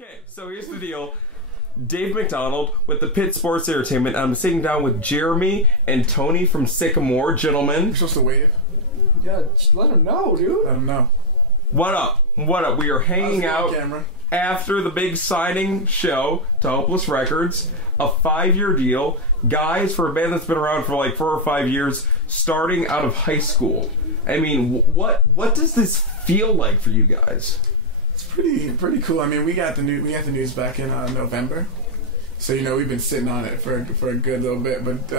Okay, so here's the deal. Dave McDonald with the Pitt Sports Entertainment. I'm sitting down with Jeremy and Tony from SycAmour. Gentlemen. You're supposed to wave. Yeah, let him know, dude. Let him know. What up? What up? We are hanging out after the big signing show to Hopeless Records. A 5-year deal. Guys, for a band that's been around for like 4 or 5 years, starting out of high school. I mean, what does this feel like for you guys? It's pretty cool. I mean, we got the news back in November, so we've been sitting on it for a good little bit. But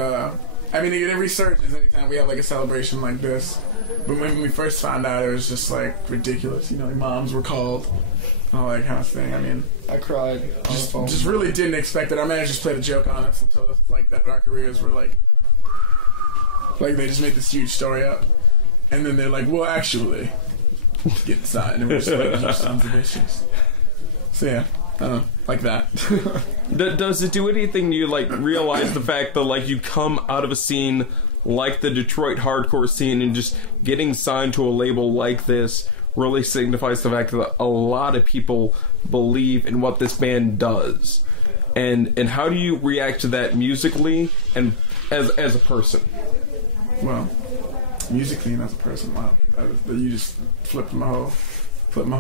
I mean, it resurges anytime we have like a celebration like this. But when we first found out, it was just like ridiculous. Like moms were called, all that kind of thing. I mean, I cried on the phone. Just really didn't expect it. Our manager just played a joke on us and told us like that our careers were like they just made this huge story up, and then they're like, well, actually, get signed, and we're just like, you sons of bitches. So yeah, like that. Does it do anything to you, like, realize the fact that, like, you come out of a scene like the Detroit hardcore scene and just getting signed to a label like this really signifies the fact that a lot of people believe in what this band does? And how do you react to that musically and as a person? Well, musically and as a person, wow. You just flipped my whole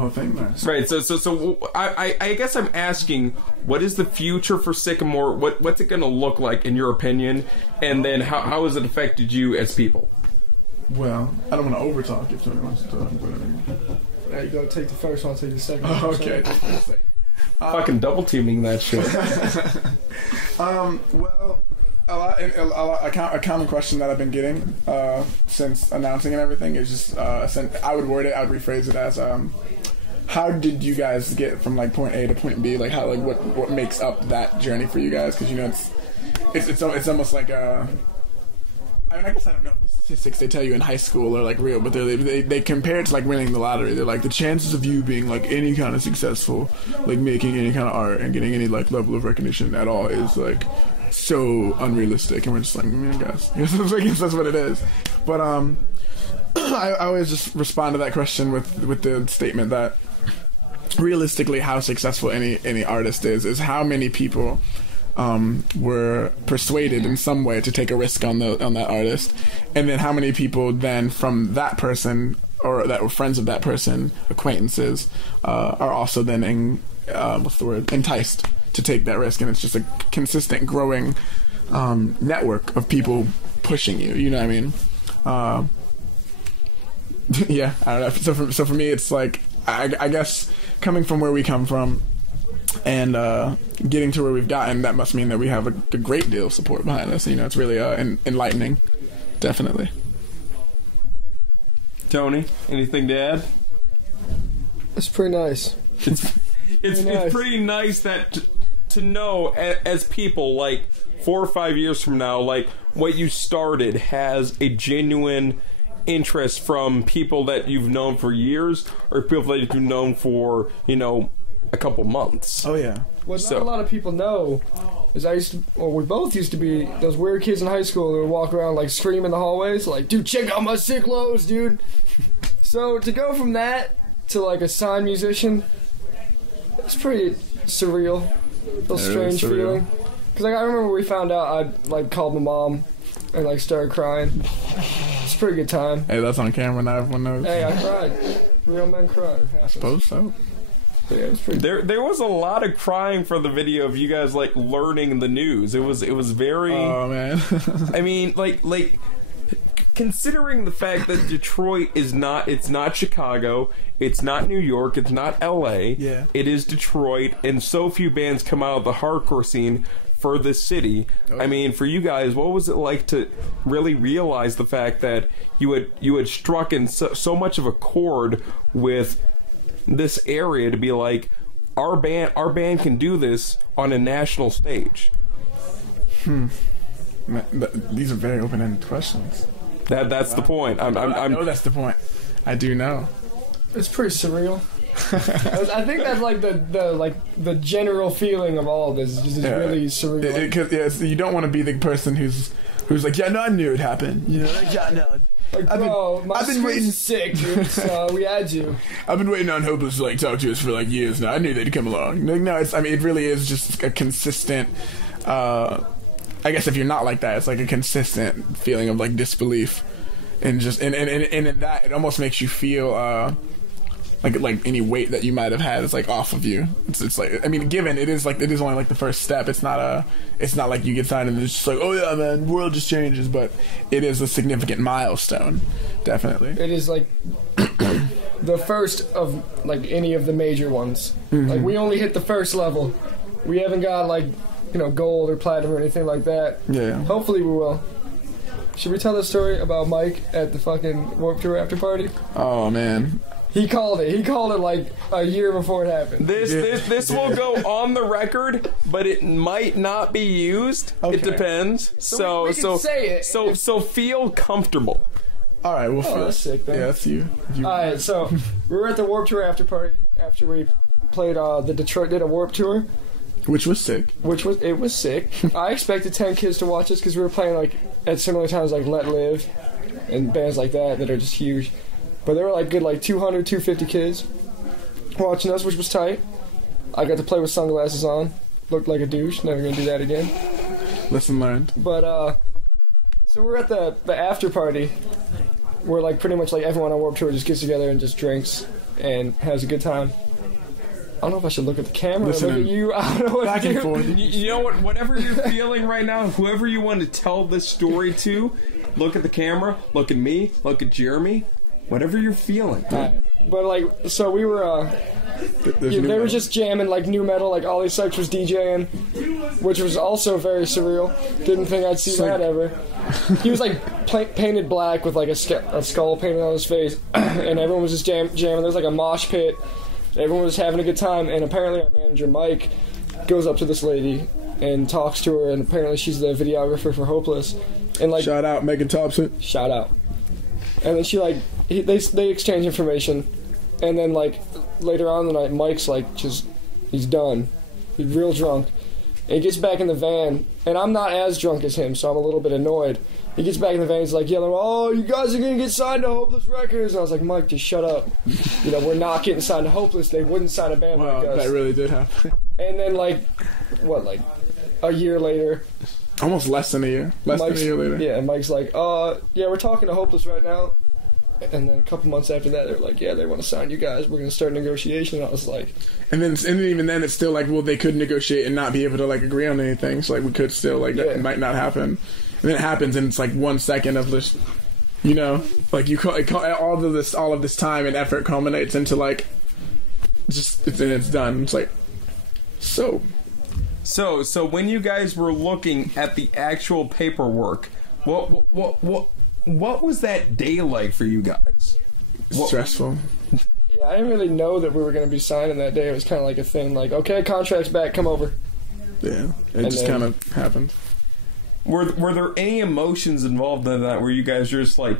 thing there. Right, so I guess I'm asking, what is the future for SycAmour? What's it going to look like, in your opinion? And then how has it affected you as people? Well, I don't want to overtalk if somebody wants to talk, but I mean... Yeah, you gotta take the first one, I'll take the second one. Oh, okay. Fucking double teaming that shit. Well... A common question that I've been getting since announcing and everything is just I would rephrase it as how did you guys get from like point A to point B? Like how, like what makes up that journey for you guys? Because it's almost like I mean, I guess I don't know if the statistics they tell you in high school are like real, but they compare it to like winning the lottery. They're like, the chances of you being like any kind of successful, like making any kind of art and getting any like level of recognition at all is like so unrealistic. And we're just like, I guess that's what it is. But I always just respond to that question with the statement that realistically, how successful any artist is how many people were persuaded in some way to take a risk on that artist, and then how many people then from that person or that were friends of that person, acquaintances, are also then enticed to take that risk. And it's just a consistent growing network of people pushing you. You know what I mean? Yeah, I don't know. So for me, it's like I guess coming from where we come from and getting to where we've gotten, that must mean that we have a great deal of support behind us. It's really enlightening, definitely. Tony, anything to add? It's pretty nice. It's pretty nice that to know as people, like 4 or 5 years from now, like what you started has a genuine interest from people that you've known for years or people that you've known for a couple months. Oh yeah. What not a lot of people know is we both used to be those weird kids in high school that would walk around like scream in the hallways like, dude, check out my sick lows, dude. So to go from that to like a signed musician, it's pretty surreal. A strange feeling. Because I remember we found out, I called my mom and started crying. It's a pretty good time. Hey, that's on camera now, everyone knows. Hey, I cried. Real men cry. I suppose so. Yeah, it was pretty. There was a lot of crying for the video of you guys learning the news. It was very. Oh man. I mean, considering the fact that Detroit it's not Chicago, it's not New York, it's not LA. Yeah. It is Detroit, and so few bands come out of the hardcore scene for this city. I mean, for you guys, what was it like to really realize the fact that you had struck in so much of a chord with this area to be like, our band can do this on a national stage? These are very open-ended questions. That's the point. I know that's the point. I do know. It's pretty surreal. I think that's like the general feeling of all of this. It's just really surreal. You don't want to be the person who's who's like, yeah, no, I knew it happened. You know, like, yeah, no. Like, bro, my screen's sick, dude, so we had you. I've been waiting on Hopeless to like talk to us for like years now. I knew they'd come along. Like, no, it's, I mean, it really is just a consistent, I guess if you're not like that, it's like a consistent feeling of like disbelief. And just, and in that, it almost makes you feel, like any weight that you might have had is like off of you. It's like, I mean, given it is only like the first step. It's not like you get signed and it's just like, oh yeah, man, the world just changes. But it is a significant milestone, definitely. It is like the first of like any of the major ones. Mm-hmm. Like we only hit the first level. We haven't got like, you know, gold or platinum or anything like that. Yeah. Hopefully we will. Should we tell the story about Mike at the fucking Warped Tour after party? Oh man. He called it. He called it like a year before it happened. This will go on the record, but it might not be used. Okay. It depends. So we can say it. So feel comfortable. All right, we'll feel. That's sick, then. Yeah, that's you. All right, so we were at the Warped Tour after party after we played the Detroit did a Warped Tour, which was sick. It was sick. I expected 10 kids to watch us because we were playing like at similar times like Let Live and bands like that are just huge. But there were like good like 200, 250 kids watching us, which was tight. I got to play with sunglasses on. Looked like a douche. Never gonna do that again. Lesson learned. But so we're at the after party where like pretty much like everyone on Warped Tour just gets together and just drinks and has a good time. I don't know if I should look at the camera or look at you. I don't know what back to do. and forth. You know what? Whatever you're feeling right now, whoever you want to tell this story to, look at the camera, look at me, look at Jeremy. Whatever you're feeling. But like, so we were, they were just jamming like new metal, like Ollie Sykes was DJing, which was also very surreal. Didn't think I'd see that ever. He was like painted black with like a skull painted on his face, and everyone was just jamming. There was like a mosh pit. Everyone was having a good time, and apparently our manager Mike goes up to this lady and talks to her, and apparently she's the videographer for Hopeless. And like, shout out Megan Thompson. Shout out. And then she like. They exchange information, and then like later on in the night, Mike's like he's done, he's real drunk, and he gets back in the van, and I'm not as drunk as him, so I'm a little bit annoyed. He gets back in the van, he's like yelling, "Oh, you guys are gonna get signed to Hopeless Records!" And I was like, "Mike, just shut up. You know, we're not getting signed to Hopeless. They wouldn't sign a band like us." That really did happen. And then like a year later. Almost less than a year. Less than a year later. Yeah, and Mike's like, yeah, we're talking to Hopeless right now. And then a couple months after that, they're like, yeah, they want to sign you guys. We're going to start negotiation. And I was like... And then even then, it's still like, well, they could negotiate and not be able to, like, agree on anything. So, like, we could still, like, that might not happen. And then it happens, and it's, like, 1 second of this, you know? Like, all of this time and effort culminates into, like, just... it's done. It's like... So when you guys were looking at the actual paperwork, what was that day like for you guys? Stressful. Yeah, I didn't really know that we were going to be signing that day. It was kind of like a thing, like, okay, contract's back, come over. Yeah, it just kind of happened. Were there any emotions involved in that where you guys were just like,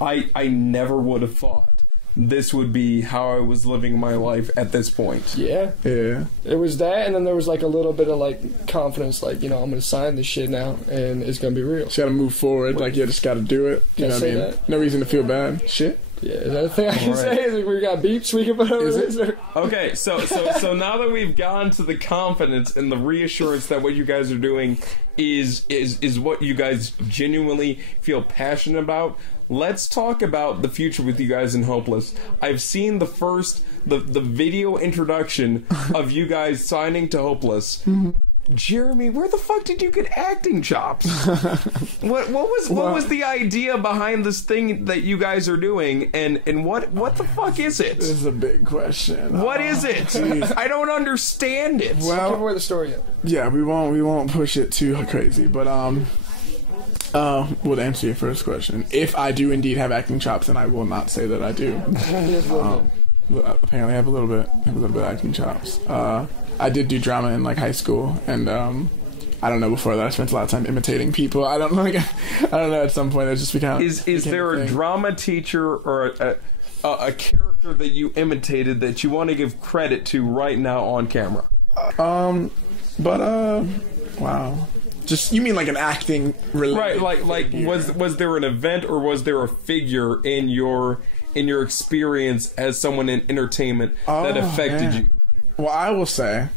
I never would have thought this would be how I was living my life at this point? Yeah. It was that, and then there was like a little bit of like confidence, like, you know, I'm going to sign this shit now, and it's going to be real. Just got to move forward, like, you just got to do it. You know what I mean? That? No reason to feel bad. Shit. Yeah, is that a thing I can say? Is like we got beeps we can put over this? Okay, so now that we've gone to the confidence and the reassurance that what you guys are doing is what you guys genuinely feel passionate about, let's talk about the future with you guys in Hopeless. I've seen the video introduction of you guys signing to Hopeless. Mm-hmm. Jeremy, where the fuck did you get acting chops? What was the idea behind this thing that you guys are doing, and what the fuck is it? This is a big question. What is it? I don't understand it. Well, give away the story yet. Yeah, we won't push it too crazy, but well, to answer your first question, if I do indeed have acting chops, then I will not say that I do. Apparently, I have a little bit of acting chops. I did do drama in like high school, and I don't know. Before that, I spent a lot of time imitating people. I don't know. At some point, it just became. Is there a drama teacher or a character that you imitated that you want to give credit to right now on camera? Wow. Just you mean like an acting related? Right, like was there an event or was there a figure in your experience as someone in entertainment that affected you? Well, I would say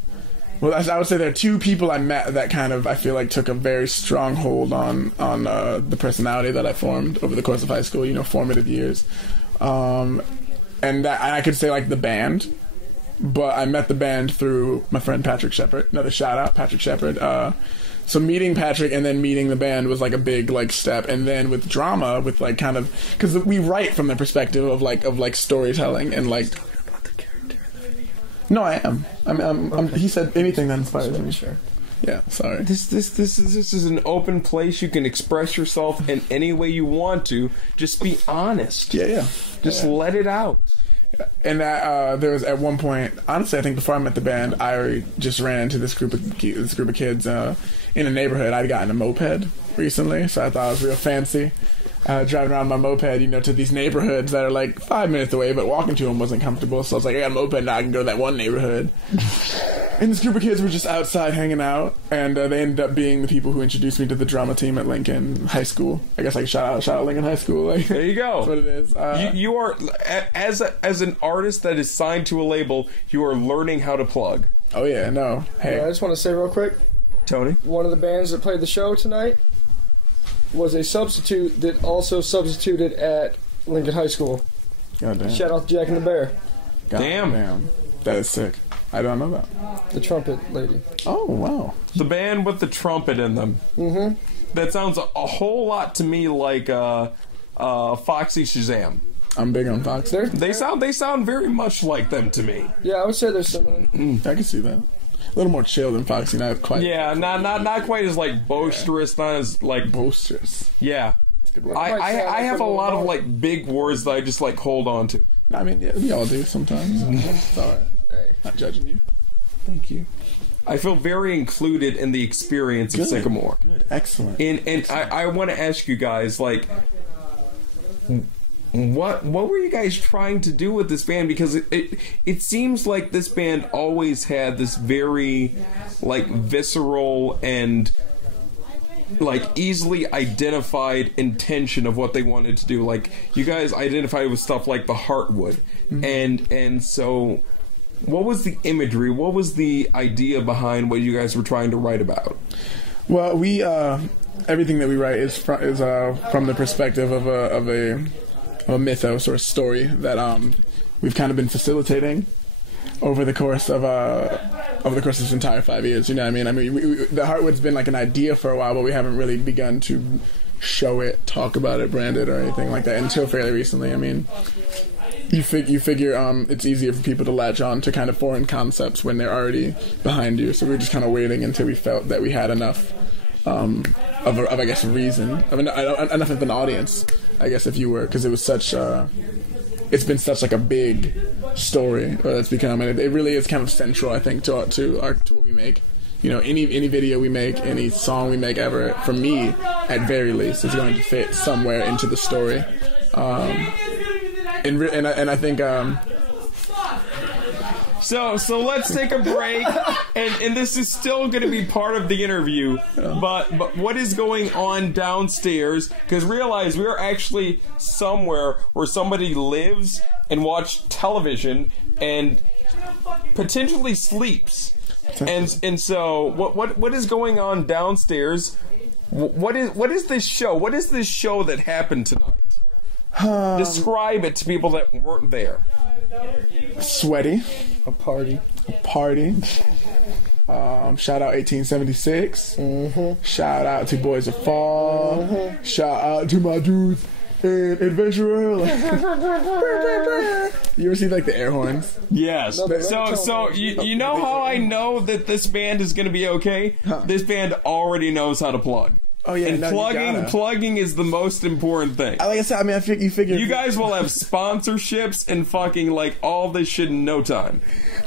there are two people I met that kind of I feel like took a very strong hold on the personality that I formed over the course of high school. You know, formative years, and that I could say like the band. But I met the band through my friend Patrick Shepard. Another shout out, Patrick Shepard. So meeting Patrick and then meeting the band was like a big like step. And then with drama, with like kind of because we write from the perspective of like storytelling and like. About the character in the video. No, I am. He said anything that inspires me. Sure. Yeah, sorry. This is an open place. You can express yourself in any way you want to. Just be honest. Yeah. Just let it out. And there was at one point, honestly, I think before I met the band, I just ran into this group of kids in a neighborhood. I'd gotten a moped recently, so I thought I was real fancy. Driving around my moped, to these neighborhoods that are like 5 minutes away, but walking to them wasn't comfortable. So I was like, I got a moped now, I can go to that one neighborhood. And this group of kids were just outside hanging out, and they ended up being the people who introduced me to the drama team at Lincoln High School. I guess shout out Lincoln High School. Like, there you go. That's what it is. You are as an artist that is signed to a label, you are learning how to plug. Oh yeah, no. Hey, Yeah, I just want to say real quick, Tony. one of the bands that played the show tonight was a substitute that also substituted at Lincoln High School. God damn. Shout out to Jack and the Bear, Damn. That is sick. I don't know that. the trumpet lady. Oh wow. The band with the trumpet in them. Mm-hmm. That sounds a whole lot to me like Foxy Shazam. I'm big on Fox. They sound very much like them to me. Yeah, I would say they're similar. I can see that. A little more chill than Foxy, not quite. Yeah, not quite as like boisterous, not as like boisterous. Yeah. I have a lot of like big words that I just like hold on to. I mean, yeah, we all do sometimes. It's alright. Not judging you. Thank you. I feel very included in the experience of SycAmour. Good, excellent. And I want to ask you guys, like, what were you guys trying to do with this band? Because it seems like this band always had this very like visceral and like easily identified intention of what they wanted to do. Like you guys identified with stuff like the Heartwood, and so what was the imagery? What was the idea behind what you guys were trying to write about? Well, we everything that we write is from the perspective of a mythos or a story that we've kind of been facilitating over the course of this entire 5 years. You know what I mean? The Heartwood's been like an idea for a while, but we haven't really begun to show it, talk about it, brand it, or anything like that until fairly recently. I mean, you figure it's easier for people to latch on to kind of foreign concepts when they're already behind you. So we were just kind of waiting until we felt that we had enough of I guess reason, enough of an audience, I guess, if you were, because it was such it's been such like a big story that's become, and it really is kind of central, I think, to what we make. You know, any video we make, any song we make ever, for me, at very least, is going to fit somewhere into the story. And I think So let's take a break, and this is still going to be part of the interview, but what is going on downstairs? Because realize we're actually somewhere where somebody lives and watches television and potentially sleeps, and so what is going on downstairs? What is this show? What is this show that happened tonight? Describe it to people that weren't there. Sweaty. A party. Shout out 1876. Shout out to Boys of Fall. Shout out to my dudes in Adventure. You ever see like the air horns? Yes. So you know how I know that this band is going to be okay? This band already knows how to plug. Oh yeah, and plugging is the most important thing. Like I said, I mean, you figure you guys will have sponsorships and fucking like all this shit in no time.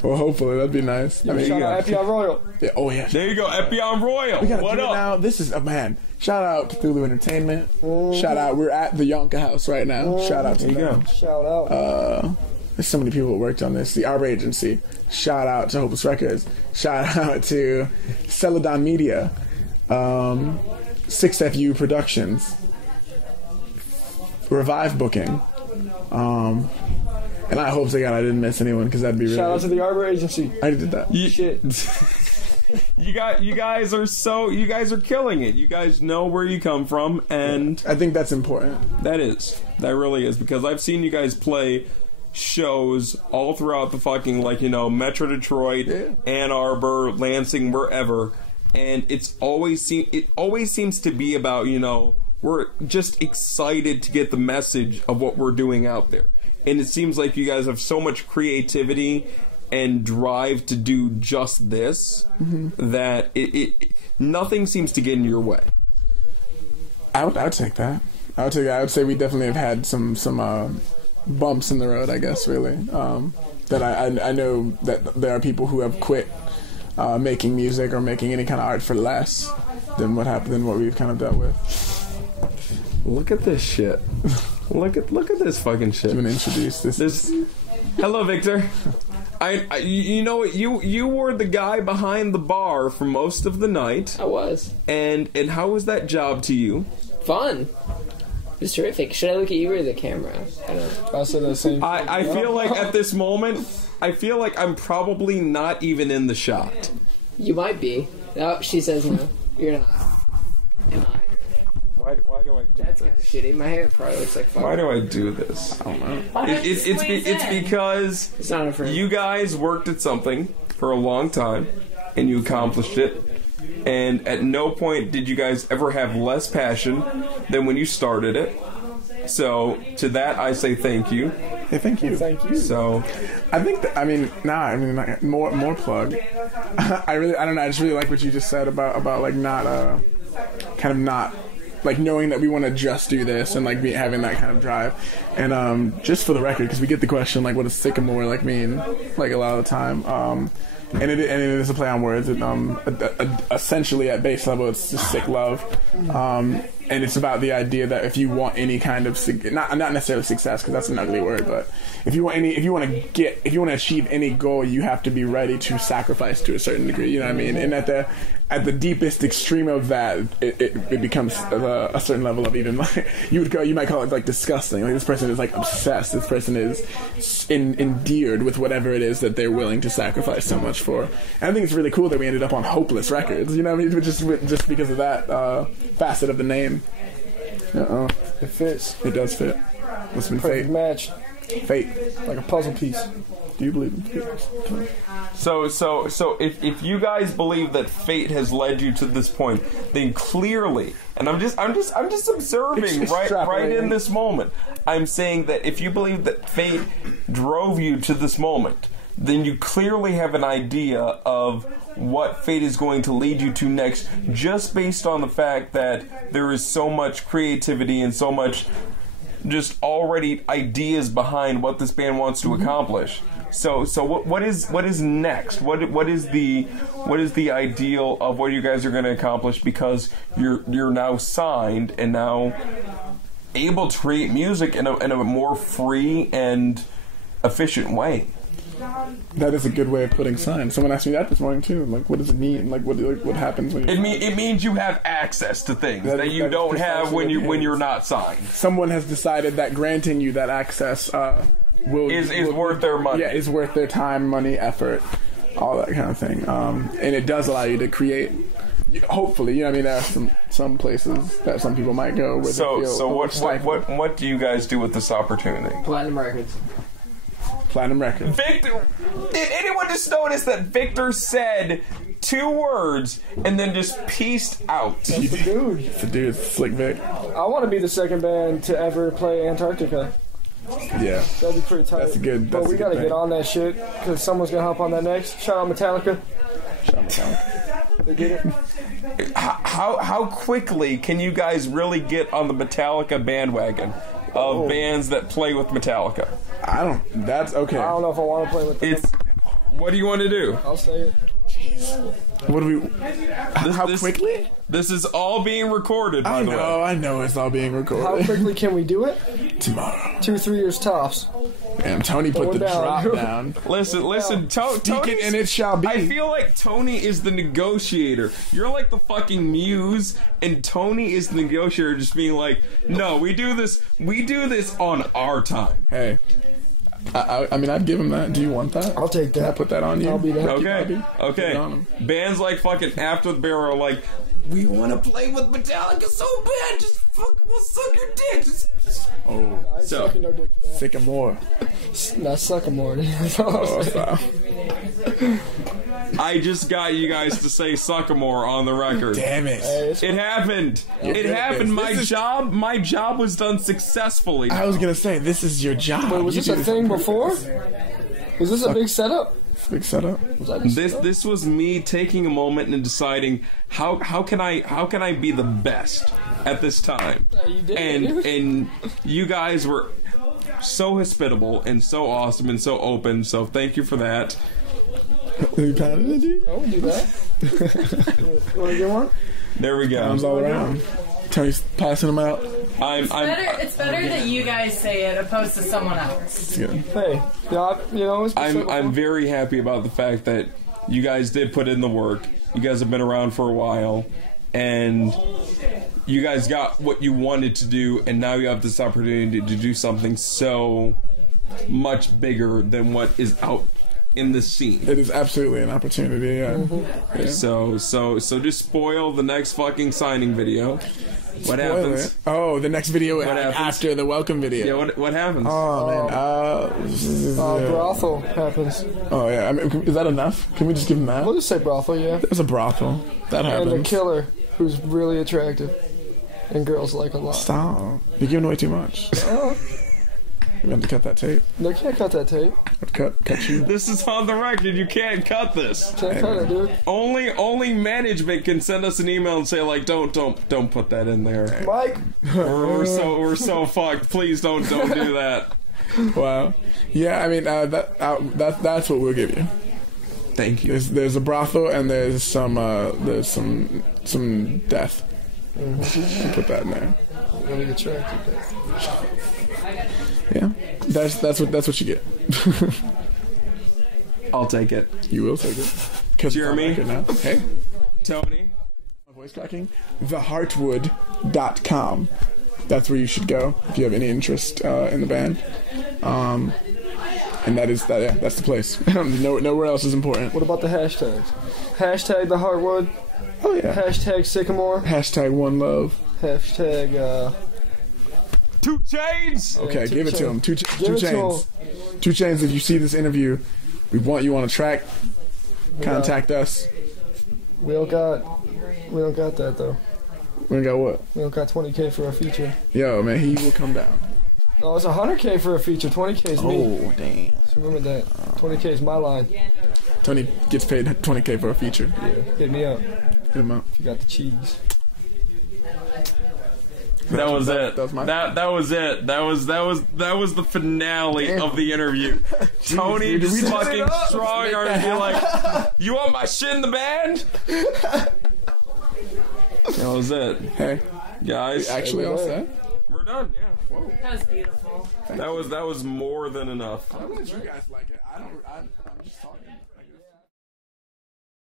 Well, hopefully that'd be nice. I mean, shout out Epion Royal. Yeah, oh yeah. There you go, Epion Royal. We gotta what do up? it now. This is man. Shout out to Thulu Entertainment. Shout out. We're at the Yonka House right now. Shout out to them. Shout out. There's so many people that worked on this. The Arbor Agency. Shout out to Hopeless Records. Shout out to Celadon Media. 6FU Productions, Revive Booking, and I hope to God I didn't miss anyone because that'd be really. Shout out to the Arbor Agency. I did that. Shit. You guys are killing it. You guys know where you come from, and I think that's important. That really is, because I've seen you guys play shows all throughout the fucking, like, you know, Metro Detroit, Ann Arbor, Lansing, wherever, and it always seems to be about, you know, we're just excited to get the message of what we're doing out there, and it seems like you guys have so much creativity and drive to do just this that it nothing seems to get in your way. I would take that. I would say we definitely have had some bumps in the road, I guess, really. That I know that there are people who have quit making music or making any kind of art for less than what we've kind of dealt with. Look at this shit. Look at this fucking shit. I'm gonna introduce this. Hello, Victor. You know what? You were the guy behind the bar for most of the night. I was. And how was that job to you? Fun. It was terrific. Should I look at you or the camera? I don't know. I said the same. I feel like at this moment, I feel like I'm probably not even in the shot. You might be. No, she says no. You're not. Am I? Why do I do That's this? kind of shitty. My hair probably looks like fun. Why do I do this? I don't know. It's because It's not a friend. you guys worked at something for a long time, and you accomplished it. And at no point did you guys ever have less passion than when you started it. So to that I say thank you. Hey, thank you. Thank you. So I think more plug. I don't know. I just really like what you just said about like not kind of not. Like knowing that we want to just do this and like having that kind of drive, and just for the record, because we get the question like, what does SycAmour like mean? Like a lot of the time, and it is a play on words. It, essentially at base level, it's just sick love, and it's about the idea that if you want any kind of not necessarily success, because that's an ugly word, but if you want to achieve any goal, you have to be ready to sacrifice to a certain degree. You know what I mean? And at the deepest extreme of that, it becomes a certain level of even like you might call it like disgusting. Like this person is like obsessed. This person is endeared with whatever it is that they're willing to sacrifice so much for. And I think it's really cool that we ended up on Hopeless Records. You know what I mean? Just because of that facet of the name. It fits. It does fit. It's been Perfect fate. match. Fate. Like a puzzle piece. Do you believe in fate? So if you guys believe that fate has led you to this point, then clearly, and I'm just observing right in this moment. I'm saying that if you believe that fate drove you to this moment, then you clearly have an idea of what fate is going to lead you to next, just based on the fact that there is so much creativity and so much just already ideas behind what this band wants to accomplish. So what is next? What is the ideal of what you guys are going to accomplish, because you're now signed and now able to create music in a more free and efficient way? That is a good way of putting signs. Someone asked me that this morning too. Like, what does it mean? Like, what happens when you? It means you have access to things that you don't have when you're not signed. Someone has decided that granting you that access is worth their money. Yeah, is worth their time, money, effort, all that kind of thing. And it does allow you to create. Hopefully, you know what I mean. There are some places that some people might go where they feel what do you guys do with this opportunity? Platinum Records. Platinum Records. Victor, did anyone just notice that Victor said 2 words and then just pieced out? That's the dude. It's the dude, Slick Vic. I want to be the second band to ever play Antarctica. Yeah, That'd be pretty tight. That's a good. But we gotta thing. get on that shit, because someone's gonna hop on that next. Shout out Metallica. They get it. How quickly can you guys really get on the Metallica bandwagon of bands that play with Metallica? That's okay. I don't know if I want to play with them. What do you want to do? I'll say it. What do we? How quickly? This is all being recorded, by the way. I know it's all being recorded. How quickly can we do it? Tomorrow. 2-3 years tops. And Tony put Going the down. drop down. Listen, Speak Tony, it and it shall be. I feel like Tony is the negotiator. You're like the fucking muse, and Tony is the negotiator, just being like, no, we do this on our time. Hey. I mean, I'd give him that. Do you want that? I'll take Can I that. put that on you? I'll be that. Okay. Put it on him. Bands like fucking After the Barrel are like, we want to play with Metallica so bad. Just we'll suck your dick. Oh, I ain't So- sucking no dick for that. SycAmour. Not SycAmour. That's all I'm Oh, saying. stop. I just got you guys to say SycAmour on the record. Damn it. Hey, it's It happened. You're It good at happened. this. My job was done successfully. I was gonna say, this is your job. Wait, was You this do a thing on before? purpose. Was this a big setup? Big setup. Was that just This was me taking a moment and deciding how can I be the best at this time. you did. And you guys were so hospitable and so awesome and so open. So thank you for that. You pounded it, dude? I would do that. You want to get one? There we go. Arms all around. Tony's passing them out. It's better that you guys say it opposed to someone else. It's good. Hey, it's been said I'm before. very happy about the fact that you guys did put in the work. You guys have been around for a while, and you guys got what you wanted to do, and now you have this opportunity to do something so much bigger than what is out in the scene. It is absolutely an opportunity, yeah. Mm-hmm. Yeah. So just spoil the next fucking signing video. What Spoil happens? it. Oh, the next video happens? after the welcome video. Yeah, what happens? Oh, man. Brothel happens. Oh, yeah. I mean, is that enough? Can we just give him that? We'll just say brothel, yeah. There's a brothel. That And a happens. killer who's really attractive. And girls like a lot. Stop. You're giving away too much. Oh, We have to cut that tape. they can't cut that tape. Cut you. This is on the record. You can't cut this. Can't cut it, dude. Only management can send us an email and say like, don't put that in there. Mike! We're so fucked. Please don't do that. Wow. Yeah, I mean, that's what we'll give you. Thank you. There's a brothel and there's some death. We'll put that in there. Really attractive. Yeah, that's what you get. I'll take it. You will take it. 'Cause it's on Jeremy? record now. Hey, Tony. voice cracking. Theheartwood.com. That's where you should go if you have any interest in the band. And that's the place. Nowhere else is important. What about the hashtags? Hashtag the Heartwood. Oh yeah. Hashtag SycAmour. Hashtag one love. Hashtag, 2 Chainz. Okay, Two give it to him. Chainz. Two Give it to Chainz. 2 Chainz. If you see this interview, we want you on a track. Contact us. We don't got that though. We got what? We don't got 20K for a feature. Yo, man, he will come down. Oh, it's 100K for a feature. 20K is me. Oh, damn. So remember that. 20K is my line. Tony gets paid 20K for a feature. Yeah, hit me up Hit him up. if you got the cheese. That was it. That was my. That was it. That was the finale Damn. of the interview. Tony dude, we just just fucking made it up. strong Let's arm make and be that like, "You want my shit in the band?" That was it, Hey, guys. actually all set. We're done. Yeah. That was beautiful. That was more than enough. I'm glad you guys like it. I'm just talking.